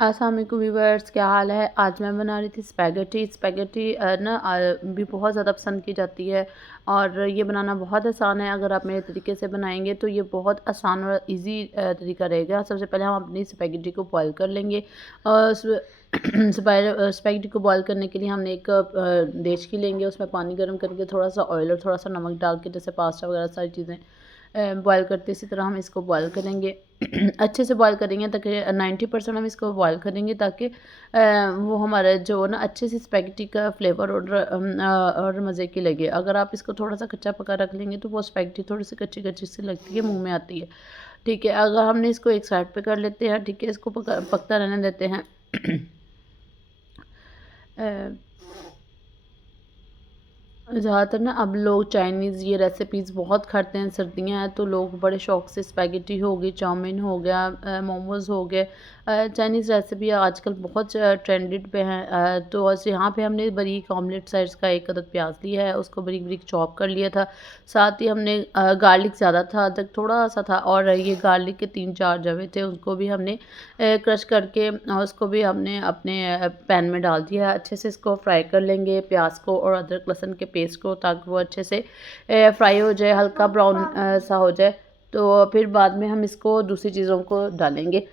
अस्सलाम वालेकुम व्यूअर्स, क्या हाल है। आज मैं बना रही थी स्पैगेटी भी बहुत ज़्यादा पसंद की जाती है और ये बनाना बहुत आसान है। अगर आप मेरे तरीके से बनाएंगे तो ये बहुत आसान और इजी तरीका रहेगा। सबसे पहले हम अपनी स्पैगेटी को बॉईल कर लेंगे और स्पैगेटी को बॉईल करने के लिए हमने एक देचकी लेंगे, उसमें पानी गर्म करके थोड़ा सा ऑयल और थोड़ा सा नमक डाल के, जैसे पास्ता वगैरह सारी चीज़ें बॉयल करते इसी तरह हम इसको बॉयल करेंगे। अच्छे से बॉयल करेंगे ताकि 90% हम इसको बॉयल करेंगे ताकि वो हमारा जो ना अच्छे से स्पैगेटी का फ्लेवर और मज़े की लगे। अगर आप इसको थोड़ा सा कच्चा पका रख लेंगे तो वो स्पैगेटी थोड़ी सी कच्ची कच्ची सी लगती है, मुंह में आती है। ठीक है, अगर हमने इसको एक साइड पे कर लेते हैं, ठीक है, इसको पकता रहने देते हैं। ज़्यादातर ना अब लोग चाइनीज़ ये रेसिपीज़ बहुत खाते हैं। सर्दियाँ हैं तो लोग बड़े शौक़ से स्पैगेटी हो गई, चाउमीन हो गया, मोमोज़ हो गए, चाइनीज़ रेसिपी आजकल बहुत ट्रेंडेड पे हैं। तो ऐसे यहाँ पे हमने बारीक ऑमलेट साइज़ का एक अदद प्याज लिया है, उसको बारीक बारीक चॉप कर लिया था। साथ ही हमने गार्लिक ज़्यादा था, अदरक थोड़ा सा था, और ये गार्लिक के 3-4 जवे थे, उनको भी हमने क्रश करके उसको भी हमने अपने पैन में डाल दिया। अच्छे से इसको फ्राई कर लेंगे प्याज को और अदरक लहसुन के पेस्ट को, ताकि वो अच्छे से फ्राई हो जाए, हल्का ब्राउन सा हो जाए। तो फिर बाद में हम इसको दूसरी चीज़ों को डालेंगे।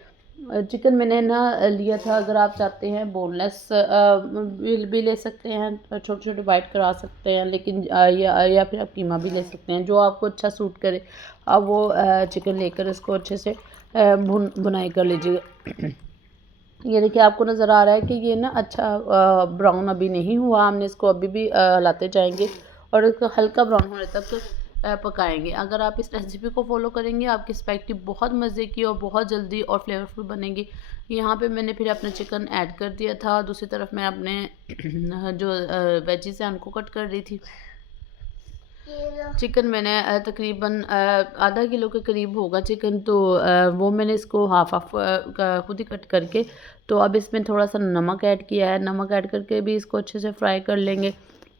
चिकन मैंने ना लिया था, अगर आप चाहते हैं बोनलेस भी ले सकते हैं, छोटे छोटे बाइट करा सकते हैं, लेकिन या फिर आप कीमा भी ले सकते हैं, जो आपको अच्छा सूट करे। अब वो चिकन लेकर इसको अच्छे से भुनाई कर लीजिएगा। ये देखिए, आपको नज़र आ रहा है कि ये ना अच्छा ब्राउन अभी नहीं हुआ। हमने इसको अभी भी हिलाते जाएंगे और इसको हल्का ब्राउन होने तक पकाएंगे। अगर आप इस रेसिपी को फॉलो करेंगे, आपकी स्पैगेटी बहुत मज़े की और बहुत जल्दी और फ्लेवरफुल बनेगी। यहाँ पे मैंने फिर अपना चिकन ऐड कर दिया था। दूसरी तरफ मैं अपने जो वेजिस हैं उनको कट कर रही थी। चिकन मैंने तकरीबन आधा किलो के करीब होगा चिकन, तो वो मैंने इसको हाफ खुद ही कट करके, तो अब इसमें थोड़ा सा नमक ऐड किया है। नमक ऐड करके भी इसको अच्छे से फ्राई कर लेंगे।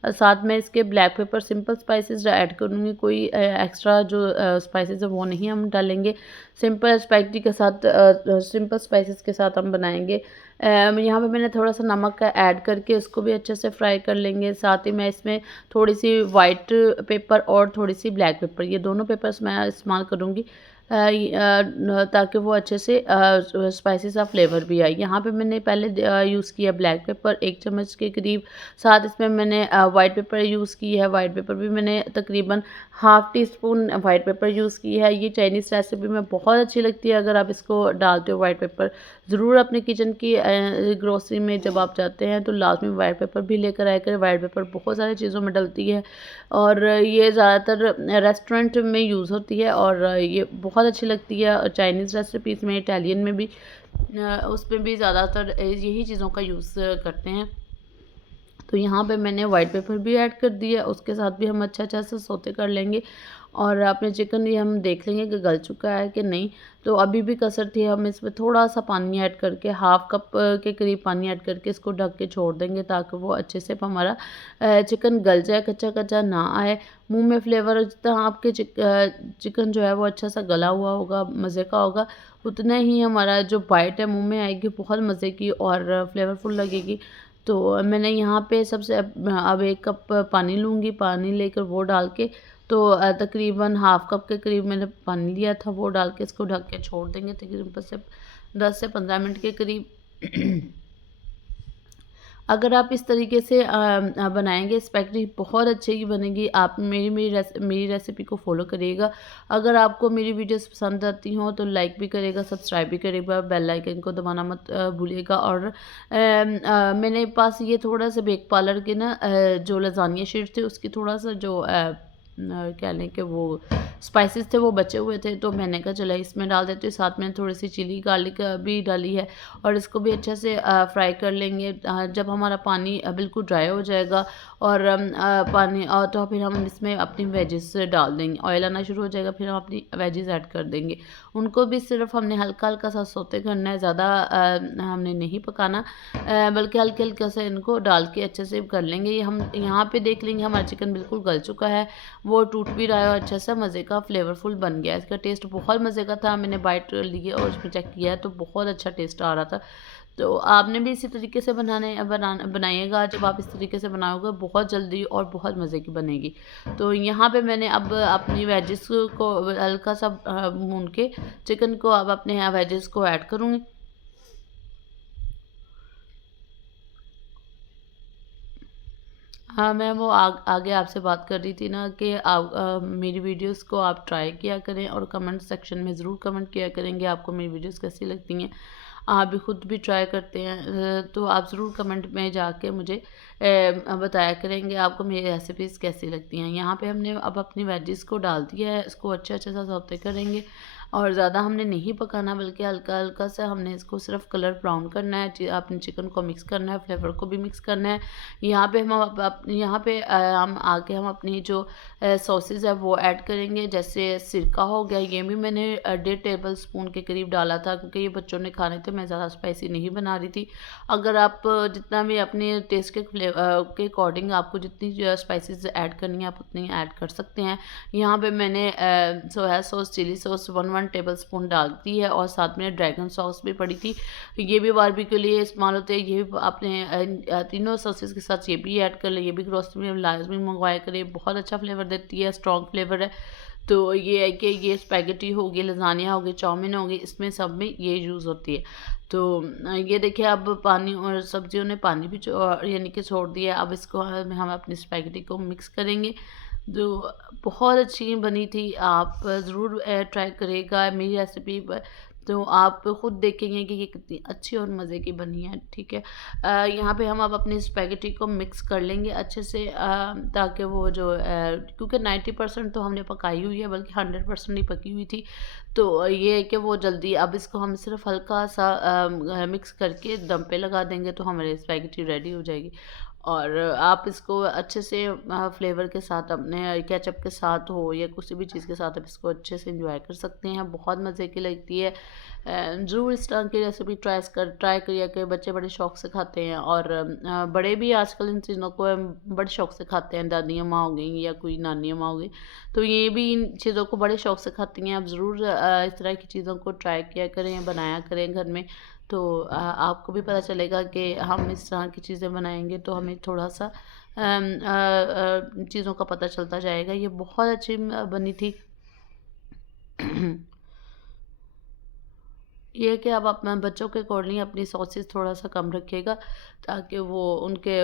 साथ में इसके black pepper, simple spices add करूँगी, कोई एक्स्ट्रा जो स्पाइसेस है वो नहीं हम डालेंगे। सिंपल स्पैगेटी के साथ सिंपल स्पाइसेस के साथ हम बनाएंगे। यहाँ पे मैंने थोड़ा सा नमक का ऐड करके उसको भी अच्छे से फ्राई कर लेंगे। साथ ही मैं इसमें थोड़ी सी वाइट पेपर और थोड़ी सी ब्लैक पेपर, ये दोनों पेपर्स मैं इस्तेमाल करूँगी ताकि वो अच्छे से स्पाइसेस का फ्लेवर भी आए। यहाँ पे मैंने पहले यूज़ किया ब्लैक पेपर 1 चम्मच के करीब। साथ इसमें मैंने वाइट पेपर यूज़ की है। वाइट पेपर भी मैंने तकरीबन half tea spoon white paper use की है। ये चाइनीज़ रेसिपी में बहुत अच्छी लगती है अगर आप इसको डालते हो वाइट पेपर। ज़रूर अपने किचन की ग्रोसरी में जब आप जाते हैं तो लाजमी वाइट पेपर भी लेकर आया करें। वाइट पेपर बहुत सारी चीज़ों में डलती है और ये ज़्यादातर रेस्टोरेंट में यूज़ होती है और ये बहुत अच्छी लगती है। और चाइनीज़ रेसिपीज़ में, इटालियन में भी उसमें भी ज़्यादातर यही चीज़ों का यूज़ करते हैं। तो यहाँ पे मैंने वाइट पेपर भी ऐड कर दिया, उसके साथ भी हम अच्छा सा सौते कर लेंगे और अपने चिकन ये हम देख लेंगे कि गल चुका है कि नहीं। तो अभी भी कसर थी, हम इसमें थोड़ा सा पानी ऐड करके, हाफ़ कप के करीब पानी ऐड करके इसको ढक के छोड़ देंगे, ताकि वो अच्छे से हमारा चिकन गल जाए, कच्चा कच्चा ना आए। मुंह में फ्लेवर जितना आपके चिकन जो है वो अच्छा सा गला हुआ होगा, मज़े का होगा, उतना ही हमारा जो बाइट है मुंह में आएगी, बहुत मज़े की और फ्लेवरफुल लगेगी। तो मैंने यहाँ पे सबसे अब 1 कप पानी लूँगी, पानी लेकर वो डाल के, तो तकरीबन हाफ़ कप के करीब मैंने पानी लिया था, वो डाल के इसको ढक के छोड़ देंगे तकरीबन 10 से 15 मिनट के करीब। अगर आप इस तरीके से बनाएंगे स्पैगेटी बहुत अच्छी की बनेगी। आप मेरी रेसिपी को फॉलो करिएगा। अगर आपको मेरी वीडियोस पसंद आती हों तो लाइक भी करेगा, सब्सक्राइब भी करेगा, बेल आइकन को दबाना मत भूलिएगा। और मेरे पास ये थोड़ा सा बेक पार्लर के ना जो लजानिया शीट थे उसकी थोड़ा सा जो कह लें कि वो स्पाइसेस थे वो बचे हुए थे, तो मैंने कहा चला इसमें डाल देती हूँ। साथ में थोड़ी सी चिली गार्लिक भी डाली है और इसको भी अच्छे से फ्राई कर लेंगे। जब हमारा पानी बिल्कुल ड्राई हो जाएगा और पानी तो फिर हम इसमें अपनी वेजेस डाल देंगे। ऑयल आना शुरू हो जाएगा, फिर हम अपनी वेजेस ऐड कर देंगे। उनको भी सिर्फ हमने हल्का हल्का सा सौते करना है, ज़्यादा हमने नहीं पकाना, बल्कि हल्के हल्के से इनको डाल के अच्छे से कर लेंगे। ये हम यहाँ पे देख लेंगे हमारा चिकन बिल्कुल गल चुका है, वो टूट भी रहा है और अच्छा सा मज़े का का फ्लेवरफुल बन गया। इसका टेस्ट बहुत मज़े का था। मैंने बाइट ली और उसमें चेक किया तो बहुत अच्छा टेस्ट आ रहा था। तो आपने भी इसी तरीके से बनाइएगा। जब आप इस तरीके से बनाओगे बहुत जल्दी और बहुत मज़े की बनेगी। तो यहाँ पे मैंने अब अपनी वेजिस को हल्का सा भून के चिकन को अब अपने यहाँ वेजिस को ऐड करूँगी। हाँ, मैं वो आगे आपसे बात कर रही थी ना कि आप मेरी वीडियोस को आप ट्राई किया करें और कमेंट सेक्शन में ज़रूर कमेंट किया करेंगे आपको मेरी वीडियोस कैसी लगती हैं। आप भी खुद भी ट्राई करते हैं तो आप ज़रूर कमेंट में जाके मुझे बताया करेंगे आपको मेरी रेसिपीज़ कैसी लगती हैं। यहाँ पे हमने अब अपनी वेजिस को डाल दिया है, इसको अच्छे अच्छे सा सौते करेंगे और ज़्यादा हमने नहीं पकाना बल्कि हल्का हल्का सा हमने इसको सिर्फ कलर ब्राउन करना है। अपने चिकन को मिक्स करना है, फ्लेवर को भी मिक्स करना है। यहाँ पे हम आके हम अपनी जो सॉसेज है वो ऐड करेंगे। जैसे सिरका हो गया, ये भी मैंने 1.5 टेबल स्पून के करीब डाला था क्योंकि ये बच्चों ने खाने थे, मैं ज़्यादा स्पाइसी नहीं बना रही थी। अगर आप जितना भी अपने टेस्ट के अकॉर्डिंग आपको जितनी स्पाइसेस ऐड करनी है आप उतनी ऐड कर सकते हैं। यहाँ पे मैंने soya sauce, chilli sauce 1 table spoon डाल दी है और साथ में ड्रैगन सॉस भी पड़ी थी। ये भी बारबेक्यू के लिए इस्तेमाल होते हैं। ये भी आपने तीनों सॉसेस के साथ ये भी ऐड कर ले। ये भी ग्रोसरी में लाजमी मंगवाया करें, बहुत अच्छा फ्लेवर देती है, स्ट्रॉन्ग फ्लेवर है। तो ये है कि ये स्पैगेटी होगी, लजानिया होगी, चाउमीन होगी, इसमें सब में ये यूज़ होती है। तो ये देखिए अब पानी और सब्जियों ने पानी भी यानी कि छोड़ दिया। अब इसको हम अपनी स्पैगेटी को मिक्स करेंगे जो बहुत अच्छी बनी थी। आप ज़रूर ट्राई करिएगा मेरी रेसिपी पर, तो आप खुद देखेंगे कि ये कितनी अच्छी और मज़े की बनी है। ठीक है, यहाँ पे हम अब अपनी स्पैगेटी को मिक्स कर लेंगे अच्छे से ताकि वो जो क्योंकि 90% तो हमने पकाई हुई है बल्कि 100% ही पकी हुई थी। तो ये है कि वो जल्दी अब इसको हम सिर्फ हल्का सा मिक्स करके दम पे लगा देंगे तो हमारी स्पैगेटी रेडी हो जाएगी। और आप इसको अच्छे से फ्लेवर के साथ अपने केचप के साथ हो या किसी भी चीज़ के साथ आप इसको अच्छे से एंजॉय कर सकते हैं। बहुत मज़े की लगती है। ज़रूर इस तरह की रेसिपी ट्राई करिए कि बच्चे बड़े शौक से खाते हैं और बड़े भी आजकल इन चीज़ों को बड़े शौक से खाते हैं। दादी अम्मा हो गई या कोई नानी अम्मा हो गई तो ये भी इन चीज़ों को बड़े शौक से खाती हैं। आप ज़रूर इस तरह की चीज़ों को ट्राई किया करें, बनाया करें घर में। तो आपको भी पता चलेगा कि हम इस तरह की चीज़ें बनाएंगे तो हमें थोड़ा सा चीज़ों का पता चलता जाएगा। ये बहुत अच्छी बनी थी। ये है कि आप अपना बच्चों के अकॉर्डिंग अपनी सॉसेस थोड़ा सा कम रखिएगा ताकि वो उनके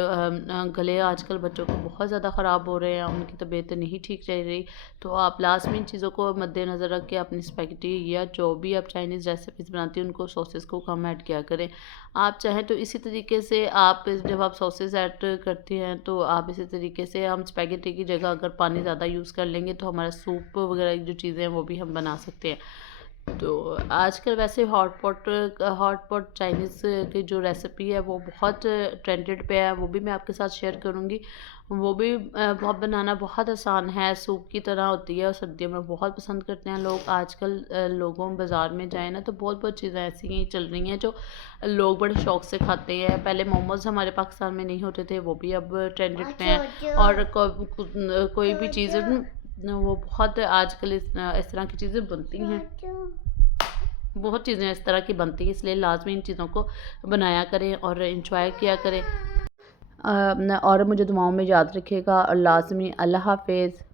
गले आजकल बच्चों के बहुत ज़्यादा ख़राब हो रहे हैं, उनकी तबीयत नहीं ठीक चल रही। तो आप लास्ट में इन चीज़ों को मद्देनज़र रख के अपनी स्पैगेटी या जो भी आप चाइनीज़ रेसिपीज़ बनाती हैं उनको सॉसेस को कम ऐड किया करें। आप चाहें तो इसी तरीके से आप जब आप सॉसेस ऐड करती हैं तो आप इसी तरीके से हम स्पैगेटी की जगह अगर पानी ज़्यादा यूज़ कर लेंगे तो हमारा सूप वगैरह जो चीज़ें हैं वो भी हम बना सकते हैं। तो आजकल वैसे हॉट पॉट चाइनीज़ की जो रेसिपी है वो बहुत ट्रेंडेड पे है, वो भी मैं आपके साथ शेयर करूँगी। वो भी बहुत बनाना बहुत आसान है, सूप की तरह होती है और सर्दियों में बहुत पसंद करते हैं लोग। आजकल लोगों बाज़ार में जाए ना तो बहुत चीज़ें ऐसी ही चल रही हैं जो लोग बड़े शौक से खाते हैं। पहले मोमोज़ हमारे पाकिस्तान में नहीं होते थे, वो भी अब ट्रेंडेड पे हैं। और कोई भी चीज़ वो बहुत आजकल इस तरह की चीज़ें बनती हैं। बहुत चीज़ें इस तरह की बनती हैं, इसलिए लाज़मी इन चीज़ों को बनाया करें और एंजॉय किया करें। और मुझे दुआओं में याद रखिएगा और लाज़मी। अल्लाह हाफ़िज़।